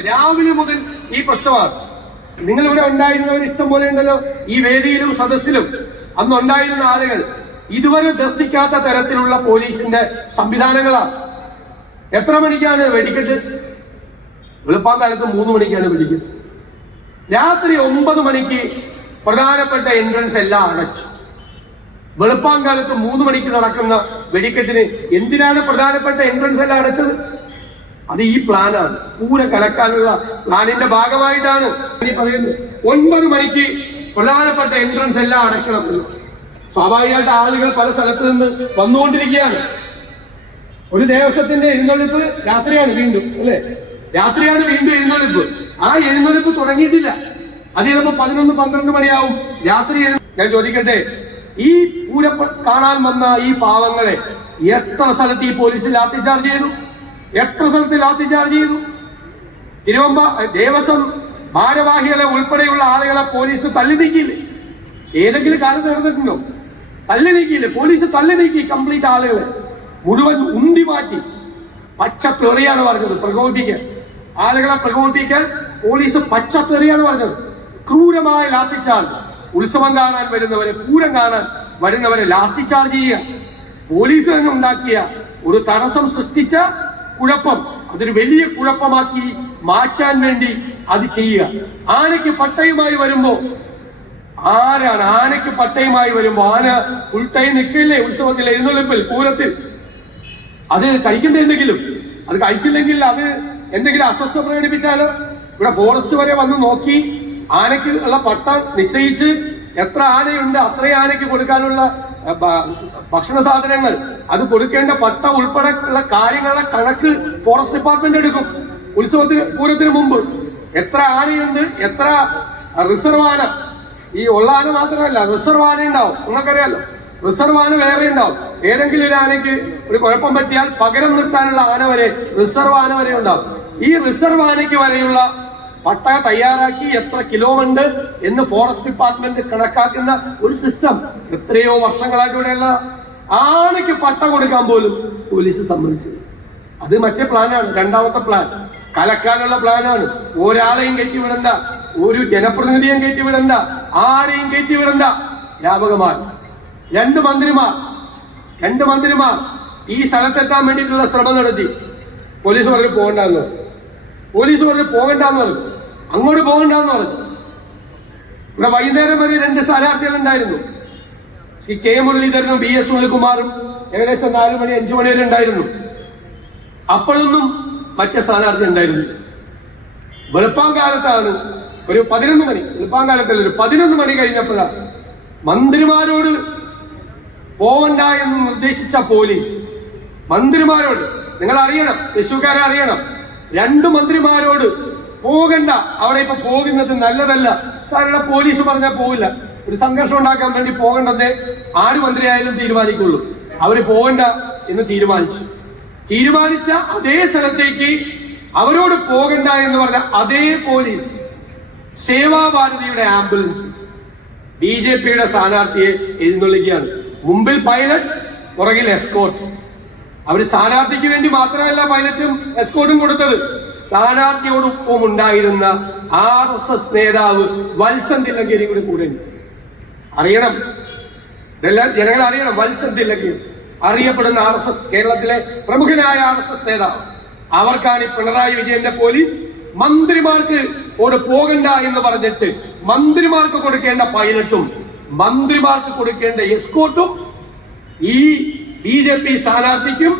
രാവിലെ മുതൽ ഈ പ്രശ്നമാണ്. നിങ്ങളിവിടെ ഉണ്ടായിരുന്നവർ ഇഷ്ടം പോലെ ഉണ്ടല്ലോ. ഈ വേദിയിലും സദസ്സിലും അന്നുണ്ടായിരുന്ന ആളുകൾ ഇതുവരെ ദർശിക്കാത്ത തരത്തിലുള്ള പോലീസിന്റെ സംവിധാനങ്ങളാണ്. എത്ര മണിക്കാണ് വെടിക്കെട്ട്? വെളുപ്പാങ്കാലത്ത് 3 മണിക്കാണ് വെടിക്കെട്ട്. രാത്രി 9 മണിക്ക് പ്രധാനപ്പെട്ട എൻട്രൻസ് എല്ലാം അടച്ചു. വെളുപ്പാങ്കാലത്ത് 3 മണിക്ക് നടക്കുന്ന വെടിക്കെട്ടിന് എന്തിനാണ് പ്രധാനപ്പെട്ട എൻട്രൻസ് എല്ലാം അടച്ചത്? അത് ഈ പ്ലാനാണ്, പൂരം കലക്കാനുള്ള പ്ലാനിന്റെ ഭാഗമായിട്ടാണ് പറയുന്നത്. 9 മണിക്ക് പ്രധാനപ്പെട്ട എൻട്രൻസ് എല്ലാം അടയ്ക്കണമല്ലോ. സ്വാഭാവികമായിട്ട് ആളുകൾ പല സ്ഥലത്ത് നിന്ന് വന്നുകൊണ്ടിരിക്കുകയാണ്. ഒരു ദേവസ്വത്തിന്റെ എഴുന്നള്ളിപ്പ് രാത്രിയാണ് വീണ്ടും, അല്ലെ? രാത്രിയാണ് വീണ്ടും എഴുന്നള്ളിപ്പ്. ആ എഴുന്നള്ളിപ്പ് തുടങ്ങിയിട്ടില്ല. അത് ചിലപ്പോൾ 11-12 മണിയാവും രാത്രി. ഞാൻ ചോദിക്കട്ടെ, ഈ പൂരം കാണാൻ വന്ന ഈ പാവങ്ങളെ എത്ര സ്ഥലത്ത് ഈ പോലീസ് ലാത്തിചാർജ് ചെയ്തു? എത്ര സ്ഥലത്ത് ലാത്തിചാർജ് ചെയ്തു? ദേവസ്വം ഭാരവാഹികളെ ഉൾപ്പെടെയുള്ള ആളുകളെ പോലീസ് തള്ളി നീക്കിയില്ലേ? ഏതെങ്കിലും കാലത്ത് നടന്നിട്ടുണ്ടോ? തള്ളി നീക്കിയില്ലേ? പോലീസ് തള്ളി നീക്കി കംപ്ലീറ്റ് ആളുകളെ മുഴുവൻ ഉന്തി മാറ്റി. പച്ച തെറിയാണ് പറഞ്ഞത് പ്രകോപിപ്പിക്കാൻ. ആളുകളെ പ്രകോപിപ്പിക്കാൻ പോലീസ് പച്ച തെറിയാണ് പറഞ്ഞത്. ക്രൂരമായ ലാത്തിച്ചാർജ്. ഉത്സവം കാണാൻ വരുന്നവരെ, പൂരം കാണാൻ വരുന്നവരെ ലാത്തിച്ചാർജ് ചെയ്യുക. പോലീസ് തന്നെ ഉണ്ടാക്കിയ ഒരു തടസ്സം സൃഷ്ടിച്ച കുഴപ്പം അതൊരു വലിയ കുഴപ്പമാക്കി മാറ്റാൻ വേണ്ടി അത് ചെയ്യുക. ആനയ്ക്ക് പട്ടയുമായി വരുമ്പോ ആരാണ്? ആനയ്ക്ക് പട്ടയുമായി വരുമ്പോ ആന ഫുൾ ടൈം നിൽക്കില്ലേ ഉത്സവത്തിൽ, എഴുന്നള്ളിപ്പിൽ, പൂരത്തിൽ? അത് കഴിക്കുന്ന എന്തെങ്കിലും, അത് കഴിച്ചില്ലെങ്കിൽ അത് എന്തെങ്കിലും അസ്വസ്ഥ പ്രകടിപ്പിച്ചാലോ? ഇവിടെ ഫോറസ്റ്റ് വരെ വന്ന് നോക്കി ആനയ്ക്ക് ഉള്ള പട്ട നിശ്ചയിച്ച് എത്ര ആനയുണ്ട് അത്രയും ആനയ്ക്ക് കൊടുക്കാനുള്ള ഭക്ഷണ സാധനങ്ങൾ, അത് കൊടുക്കേണ്ട പട്ട ഉൾപ്പെടെ ഉള്ള കാര്യങ്ങളുടെ കണക്ക് ഫോറസ്റ്റ് ഡിപ്പാർട്ട്മെന്റ് എടുക്കും. ഉത്സവത്തിന്, പൂരത്തിന് മുമ്പ് എത്ര ആനയുണ്ട്, എത്ര റിസർവ് ആന. ഈ ഉള്ള ആന മാത്രമല്ല, റിസർവ് ആന ഉണ്ടാവും. നിങ്ങൾക്കറിയാലോ, റിസർവ് ആന വേറെ ഉണ്ടാവും. ഏതെങ്കിലും ഒരു ആനയ്ക്ക് ഒരു കുഴപ്പം പറ്റിയാൽ പകരം നിർത്താനുള്ള ആന വരെ, റിസർവ് ആന വരെ ഉണ്ടാവും. ഈ റിസർവ് ആനയ്ക്ക് വരെയുള്ള പട്ട തയ്യാറാക്കി എത്ര കിലോ ഉണ്ട് എന്ന് ഫോറസ്റ്റ് ഡിപ്പാർട്ട്മെന്റ് കണക്കാക്കുന്ന ഒരു സിസ്റ്റം എത്രയോ വർഷങ്ങളായിട്ട് ഇവിടെയുള്ള ആനയ്ക്ക് പട്ട കൊടുക്കാൻ പോലും പോലീസ് സമ്മതിച്ചത്. അത് മറ്റേ പ്ലാനാണ്, രണ്ടാമത്തെ പ്ലാൻ. കലക്കാനുള്ള പ്ലാനാണ്. ഒരാളെയും കയറ്റി വിടണ്ട, ഒരു ജനപ്രതിനിധിയും കയറ്റി വിടണ്ട, ആരെയും കയറ്റി വിടണ്ട. വ്യാപകമായി 2 മന്ത്രിമാർ ഈ സ്ഥലത്തെത്താൻ വേണ്ടിയിട്ടുള്ള ശ്രമം നടത്തി. പോലീസ് പറഞ്ഞു പോകണ്ടെന്ന് പറഞ്ഞു. അങ്ങോട്ട് പോകണ്ടെന്ന് പറഞ്ഞു. ഇവിടെ വൈകുന്നേരം വരെ 2 സ്ഥാനാർത്ഥികൾ ഉണ്ടായിരുന്നു. ശ്രീ കെ മുരളീധരനും BS സുനിൽകുമാറും ഏകദേശം 4 മണി 5 മണി വരെ ഉണ്ടായിരുന്നു. അപ്പോഴൊന്നും മറ്റേ സ്ഥാനാർത്ഥി ഉണ്ടായിരുന്നില്ല. വെളുപ്പാങ്കാലത്താണ് ഒരു 11 മണി, വെളുപ്പാങ്കാലത്തല്ല, ഒരു 11 മണി കഴിഞ്ഞപ്പോഴാണ് മന്ത്രിമാരോട് പോവണ്ട എന്ന് നിർദ്ദേശിച്ച പോലീസ് മന്ത്രിമാരോട്, നിങ്ങൾ അറിയണം, തൃശ്ശൂർക്കാരെ അറിയണം, 2 മന്ത്രിമാരോട് പോകണ്ട, അവിടെ ഇപ്പൊ പോകുന്നത് നല്ലതല്ല. സാധാരണ പോലീസ് പറഞ്ഞാൽ പോവില്ല. ഒരു സംഘർഷം ഉണ്ടാക്കാൻ വേണ്ടി പോകേണ്ടതേ ആര് മന്ത്രിയായാലും തീരുമാനിക്കുള്ളൂ. അവര് പോകണ്ട എന്ന് തീരുമാനിച്ച അതേ സ്ഥലത്തേക്ക് അവരോട് പോകണ്ട എന്ന് പറഞ്ഞ അതേ പോലീസ് സേവാഭാരതിയുടെ ആംബുലൻസ് BJPയുടെ സ്ഥാനാർത്ഥിയെ എഴുന്നള്ളിക്കുകയാണ്. മുമ്പിൽ പൈലറ്റ്, പുറകിൽ എസ്കോർട്ട്. അവര് സ്ഥാനാർത്ഥിക്ക് വേണ്ടി മാത്രമല്ല പൈലറ്റും എസ്കോർട്ടും കൊടുത്തത്, സ്ഥാനാർത്ഥിയോടൊപ്പം ഉണ്ടായിരുന്ന RSS നേതാവ് വത്സൻ തില്ലങ്കേരി കൂടെ അറിയണം. ഇതെല്ലാം ജനങ്ങൾ അറിയണം. വത്സൻ തില്ലങ്കേരി അറിയപ്പെടുന്ന RSS, കേരളത്തിലെ പ്രമുഖനായ RSS നേതാവ്. അവർക്കാണ് പിണറായി വിജയന്റെ പോലീസ് മന്ത്രിമാർക്ക് പോകണ്ട എന്ന് പറഞ്ഞിട്ട് മന്ത്രിമാർക്ക് കൊടുക്കേണ്ട പൈലറ്റും മന്ത്രിമാർക്ക് കൊടുക്കേണ്ട എസ്കോർട്ടും ഈ BJP സ്ഥാനാർത്ഥിക്കും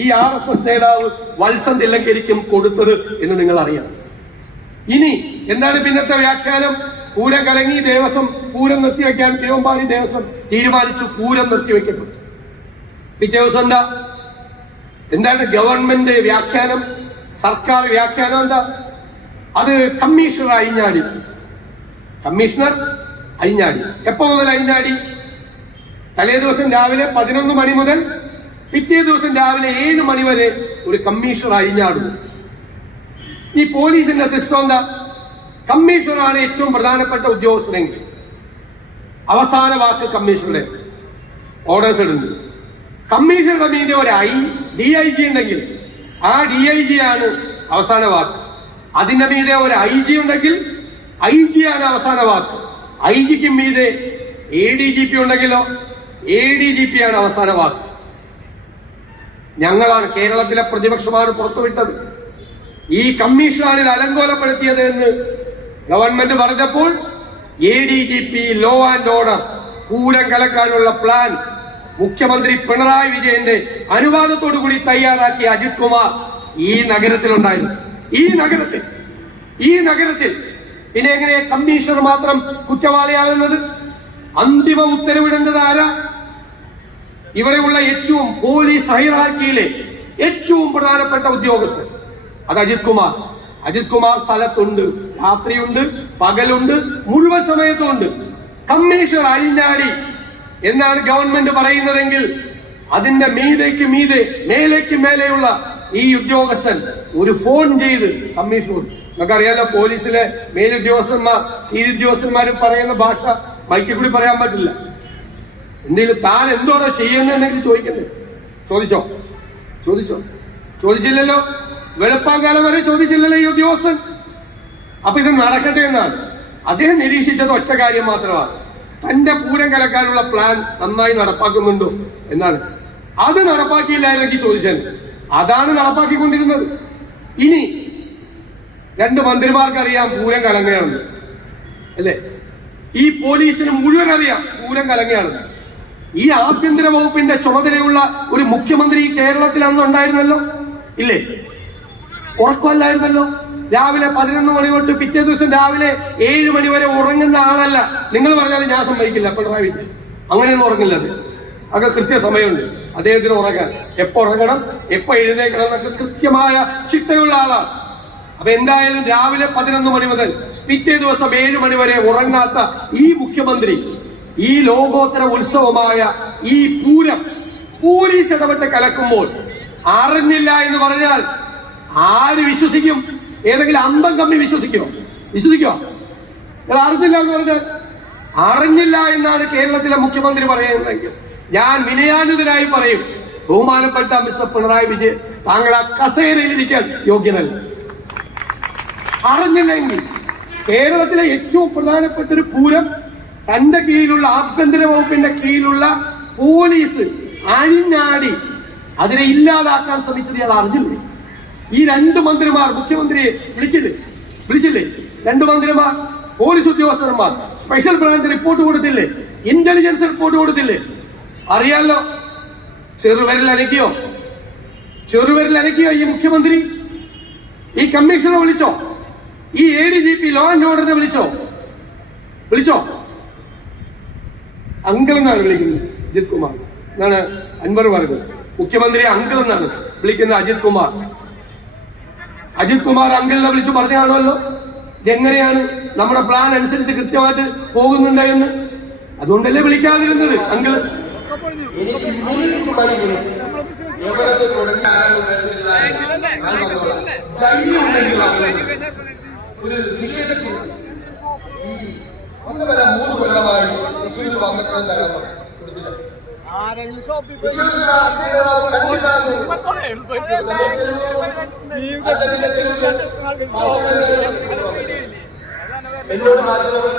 ഈ RSS നേതാവ് വത്സൻ തില്ലങ്കരിക്കും കൊടുത്തത് എന്ന് നിങ്ങൾ അറിയണം. ഇനി എന്താണ് പിന്നത്തെ വ്യാഖ്യാനം? പൂരം കലങ്ങി, ദേവസ്വം പൂരം നിർത്തിവെക്കാൻ തിരുവമ്പാടി ദേവസ്വം തീരുമാനിച്ചു. പൂരം നിർത്തിവെക്കപ്പെട്ടു. പിറ്റേ ദിവസം എന്താണ് ഗവൺമെന്റ് വ്യാഖ്യാനം, സർക്കാർ വ്യാഖ്യാനം എന്താ? അത് കമ്മീഷണർ അഴിഞ്ഞാടി. എപ്പോ മുതൽ അഴിഞ്ഞാടി? തലേ ദിവസം രാവിലെ 11 മണി മുതൽ പിറ്റേ ദിവസം രാവിലെ 7 മണി വരെ ഒരു കമ്മീഷണർ അഴിഞ്ഞാടുന്നു. ഈ പോലീസിന്റെ സിസ്റ്റം എന്താ? കമ്മീഷണറാണ് ഏറ്റവും പ്രധാനപ്പെട്ട ഉദ്യോഗസ്ഥനെങ്കിൽ അവസാന വാക്ക് കമ്മീഷണറുടെ ഓർഡേഴ്സ് ഇടുന്നു. കമ്മീഷണറുടെ മീതെ ഒരു DIG ഉണ്ടെങ്കിൽ ആ DIG ആണ് അവസാന വാക്ക്. അതിന്റെ മീതെ ഒരു IG ഉണ്ടെങ്കിൽ IG ആണ് അവസാന വാക്ക്. IG മീതെ ADGP ഉണ്ടെങ്കിലോ ADGP ആണ് അവസാന വാക്ക്. ഞങ്ങളാണ്, കേരളത്തിലെ പ്രതിപക്ഷമാണ് പുറത്തുവിട്ടത്. ഈ കമ്മീഷനാണ് ഇത് അലങ്കോലപ്പെടുത്തിയത് എന്ന് ഗവൺമെന്റ് പറഞ്ഞപ്പോൾ ADGP law and order Pooram കലക്കാനുള്ള പ്ലാൻ മുഖ്യമന്ത്രി പിണറായി വിജയന്റെ അനുവാദത്തോടു കൂടി തയ്യാറാക്കിയ അജിത് കുമാർ ഈ നഗരത്തിലുണ്ടായിരുന്നു. ഈ നഗരത്തിൽ പിന്നെ എങ്ങനെ കമ്മീഷണർ മാത്രം കുറ്റവാളിയാകുന്നത്? അന്തിമ ഉത്തരവിടേണ്ടത് ആരാ? ഇവിടെയുള്ള ഏറ്റവും പോലീസ് ഹൈറാർക്കിയിലെ ഏറ്റവും പ്രധാനപ്പെട്ട ഉദ്യോഗസ്ഥൻ അത് അജിത് കുമാർ സ്ഥലത്തുണ്ട്, രാത്രിയുണ്ട്, പകലുണ്ട്, മുഴുവൻ സമയത്തുണ്ട്. കമ്മീഷണർ അഴിഞ്ഞാടി എന്നാണ് ഗവൺമെന്റ് പറയുന്നതെങ്കിൽ അതിന്റെ മേലേക്ക് മേലെയുള്ള ഈ ഉദ്യോഗസ്ഥൻ ഒരു ഫോൺ ചെയ്ത് കമ്മീഷണർ, നമുക്കറിയാലോ പോലീസിലെ മേലുദ്യോഗസ്ഥന്മാർ കീഴുദ്യോഗസ്ഥന്മാരും പറയുന്ന ഭാഷ മൈക്കിൽ കൂടി പറയാൻ പറ്റില്ല. എന്തെങ്കിലും താൻ എന്തോടാ ചെയ്യുന്നതെന്നെങ്കിലും ചോദിക്കണ്ടേ? ചോദിച്ചില്ലല്ലോ. വെളുപ്പാങ്കാലം വരെ ചോദിച്ചില്ലല്ലോ ഈ ഉദ്യോഗസ്ഥൻ. അപ്പൊ ഇത് നടക്കട്ടെ എന്നാണ് അദ്ദേഹം നിരീക്ഷിച്ചത്. ഒറ്റ കാര്യം മാത്രമാണ്, തന്റെ പൂരം കലക്കാനുള്ള പ്ലാൻ നന്നായി നടപ്പാക്കുന്നുണ്ടോ എന്നാണ്. അത് നടപ്പാക്കിയില്ലായിരുന്നെങ്കിൽ ചോദിച്ചാൽ അതാണ് നടപ്പാക്കിക്കൊണ്ടിരുന്നത്. ഇനി 2 മന്ത്രിമാർക്കറിയാം പൂരം കലങ്ങുകയാണെന്ന്, അല്ലേ? ഈ പോലീസിന് മുഴുവൻ അറിയാം പൂരം കലങ്ങുകയാണെന്ന്. ഈ ആഭ്യന്തര വകുപ്പിന്റെ ചുമതലയുള്ള ഒരു മുഖ്യമന്ത്രി കേരളത്തിൽ അന്ന് ഉണ്ടായിരുന്നല്ലോ, ഇല്ലേ? ഉറക്കമല്ലായിരുന്നല്ലോ. രാവിലെ 11 മണി തൊട്ട് പിറ്റേ ദിവസം രാവിലെ 7 മണി വരെ ഉറങ്ങുന്ന ആളല്ല. നിങ്ങൾ പറഞ്ഞാലും ഞാൻ സമ്മതിക്കില്ല, പിണറായി വിജയൻ അങ്ങനെയൊന്നും ഉറങ്ങില്ല. അതൊക്കെ കൃത്യസമയമുണ്ട് അദ്ദേഹത്തിന് ഉറങ്ങാൻ. എപ്പോ ഉറങ്ങണം, എപ്പോ എഴുന്നേക്കണം എന്നൊക്കെ കൃത്യമായ ചിട്ടയുള്ള ആളാണ്. അപ്പൊ എന്തായാലും രാവിലെ 11 മണി മുതൽ പിറ്റേ ദിവസം 7 മണി വരെ ഉറങ്ങാത്ത ഈ മുഖ്യമന്ത്രി ഈ ലോകോത്തര ഉത്സവമായ ഈ പൂരം പോലീസ് ഇടപെട്ട് കലക്കുമ്പോൾ അറിഞ്ഞില്ല എന്ന് പറഞ്ഞാൽ ആര് വിശ്വസിക്കും? ഏതെങ്കിലും അന്തം കമ്മി വിശ്വസിക്കോ? അറിഞ്ഞില്ല എന്ന് പറഞ്ഞാൽ അറിഞ്ഞില്ല എന്നാണ് കേരളത്തിലെ മുഖ്യമന്ത്രി പറയുന്നതെങ്കിൽ ഞാൻ വിനയാനുതനായി പറയും, ബഹുമാനപ്പെട്ട മിസ്റ്റർ പിണറായി വിജയൻ, താങ്കൾ ആ കസേരയിൽ ഇരിക്കാൻ യോഗ്യനല്ല. അറിഞ്ഞില്ലെങ്കിൽ കേരളത്തിലെ ഏറ്റവും പ്രധാനപ്പെട്ട ഒരു പൂരം തന്റെ കീഴിലുള്ള ആഭ്യന്തര വകുപ്പിന്റെ കീഴിലുള്ള പോലീസ് അഴിഞ്ഞാടി അതിനെ ഇല്ലാതാക്കാൻ ശ്രമിച്ചത് ഇയാൾ അറിഞ്ഞില്ലേ? ഈ 2 മന്ത്രിമാർ മുഖ്യമന്ത്രിയെ വിളിച്ചില്ലേ? 2 മന്ത്രിമാർ, പോലീസ് ഉദ്യോഗസ്ഥന്മാർ സ്പെഷ്യൽ ബ്രാഞ്ച് റിപ്പോർട്ട് കൊടുത്തില്ലേ? ഇന്റലിജൻസ് റിപ്പോർട്ട് കൊടുത്തില്ലേ? അറിയാലോ. ചെറുവിരൽ അനക്കിയോ ഈ മുഖ്യമന്ത്രി? ഈ കമ്മീഷണറെ വിളിച്ചോ? ഈ ADGP ലോ ആൻഡ് ഓർഡറിനെ വിളിച്ചോ? അങ്കിൾ എന്നാണ് വിളിക്കുന്നത് അജിത് കുമാർ എന്നാണ് അൻവർ പറഞ്ഞത്. മുഖ്യമന്ത്രി അങ്കിൾ എന്നാണ് വിളിക്കുന്നത് അജിത് കുമാർ അങ്കിളിനെ വിളിച്ചു പറഞ്ഞാണല്ലോ ഇതെങ്ങനെയാണ് നമ്മുടെ പ്ലാൻ അനുസരിച്ച് കൃത്യമായിട്ട് പോകുന്നുണ്ട് എന്ന്. അതുകൊണ്ടല്ലേ വിളിക്കാതിരുന്നത് അങ്കിള്. ഒരു നിഷേധത്തിൽ 3 കൊല്ലമായി തൃശ്ശൂരിൽ വന്നിട്ടുണ്ടെന്ന് എന്നോട് മാധ്യമങ്ങൾ